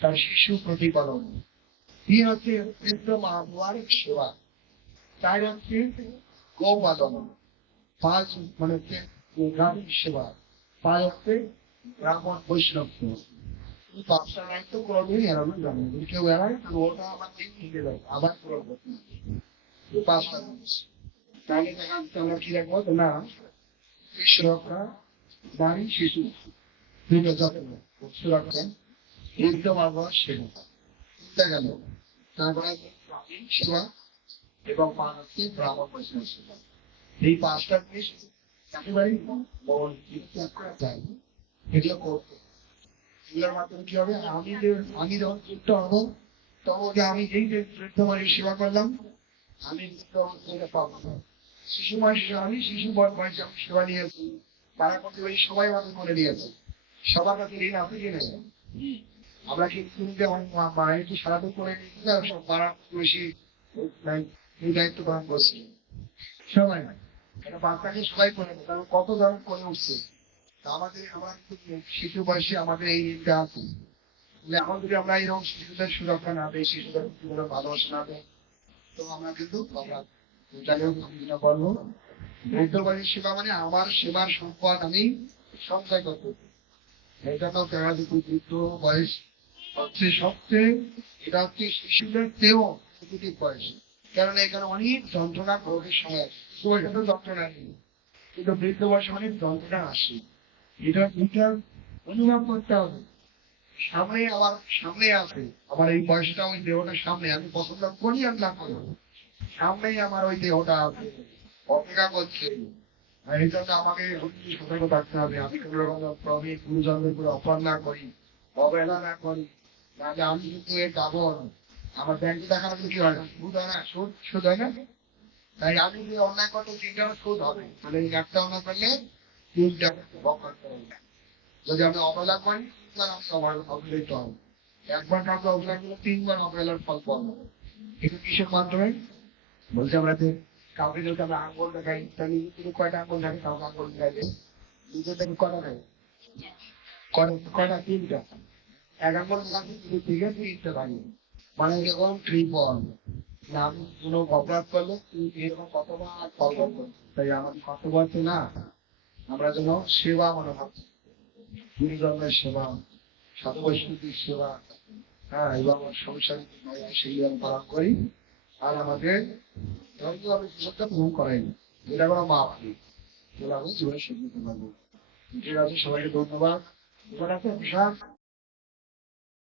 তার শিশু প্রতিপালন, তিন হচ্ছে বৃদ্ধ মা বাবার সেবা, চার হচ্ছে গোপালন, পাঁচ মানে হচ্ছে গ্রামীণ সেবা, পাঁচ হচ্ছে ব্রাহ্মণ বৈষ্ণব সেবা। পাঁচটা দায়িত্ব কোনোদিন এড়ানো যাবে না, যদি কেউ এড়ায় তাহলে ওটা আমার দিক থেকে যাবে, আবার পূরণ করতে হবে। পাঁচটা জিনিস। তাহলে দেখা যাচ্ছে আমরা কি রাখবো না, বিশ্ব রক্ষা, নারী শিশু দুটো যত্ন, সুরক্ষা, বৃদ্ধ মা বাবার সেবা, গেল। তারপরে সেবা এবং পাঁচ হচ্ছে ব্রাহ্মণ বৈষ্ণব সেবা। এই পাঁচটা জিনিস একেবারেই করা যায়, এগুলো করতে, এগুলোর মাধ্যমে কি হবে, আমি যখন তৃপ্ত হবো তখন আমি যেই বৃদ্ধ মানুষের সেবা করলাম আমি বৃদ্ধ পাবো। শিশু বয়সে আমি শিশু বয়সে আমি সেবা নিয়েছি, পাড়া প্রতিবেশী সবাই আমাকে করে দিয়েছে, সবার কাছে ঋণ আছে কি নেই? আমরা কিন্তু মায়ের কি সারাদিন করে সব পাড়া প্রতিবেশী এই দায়িত্ব পালন করছি সবাই, একটা বাচ্চাকে সবাই করে, কারণ কত ধরনের করে উঠছে। আমাদের আমার শিশু বয়সে আমাদের এই ঋণটা আছে, এখন যদি আমরা এরকম শিশুদের সুরক্ষা না দেয়, শিশুদের ভালোবাসা না দেয়, তো আমরা কিন্তু আমরা বলবো বৃদ্ধ বাড়ির সেবা মানে আমার সেবার সম্পদ আমি সঞ্চয় করতে। এটা তো দেখা যাচ্ছে বৃদ্ধ বয়স হচ্ছে সবচেয়ে, এটা হচ্ছে শিশুদের চেয়েও সেন্সিটিভ বয়স, কারণ এখানে অনেক যন্ত্রণা ভোগের সময় আছে, তো যন্ত্রণা নেই, কিন্তু বৃদ্ধ বয়সে অনেক যন্ত্রণা আসে, এটা অনুভব করতে হবে। সামনে আছে আমার এই বয়সটা, ওই দেহটা সামনে, আমি পছন্দ করি আর না করি, সামনেই আমার ওই দেহটা আছে, অপেক্ষা করছে। আর এই জন্য আমাকে সতর্ক থাকতে হবে, আমি কোন রকম প্রবীণ গুরুজনদের করে অপমান না করি, অবহেলা না করি, নাহলে আমি কিন্তু এর কাবর। আমার ব্যাংকে টাকা রাখলে কি হয় না, সুদ হয় না, সুদ হয় না। তাই আমি যে অন্যায় করতে তিনটা সুদ হবে, তাহলে এই একটা অন্যায় করলে তিনটা ভোগ করতে হবে। যদি আমি অবহেলা করি আমি অবহেলিত হব, একবার কাউকে অবহেলা করলে তিনবার অবহেলার ফল পাবো। এটা কিসের মাধ্যমে বলছে, আমরা যে কাউকে যদি আমরা আঙ্গুল দেখাই, তাহলে তুমি কয়টা আঙ্গুল থাকে, কাউকে আঙ্গুল দেখাইলে নিজের থেকে কটা নেই, কয়টা, তিনটা, এক আঙ্গুল দেখাচ্ছি তুমি থেকে তিনটা থাকে, মানে এরকম ট্রিপল। আমি কোনো অপরাধ করলে তুমি এরকম কতবার ফল পাবো। তাই আমাদের কর্তব্য হচ্ছে না, আমরা যেন সেবা মনোভাব, গুরুজনের সেবা, সাধুবৈষ্ণবীর সেবা, হ্যাঁ, এবং সংসার সেগুলো পালন করি। আর আমাদের ধর্ম আমি জীবনটা ভ্রমণ করাইনি, এটা কোনো মাপ নেই, আমি জীবনে শিখতে পারবো। ঠিক আছে, সবাইকে ধন্যবাদ। এবার একটা বিশাল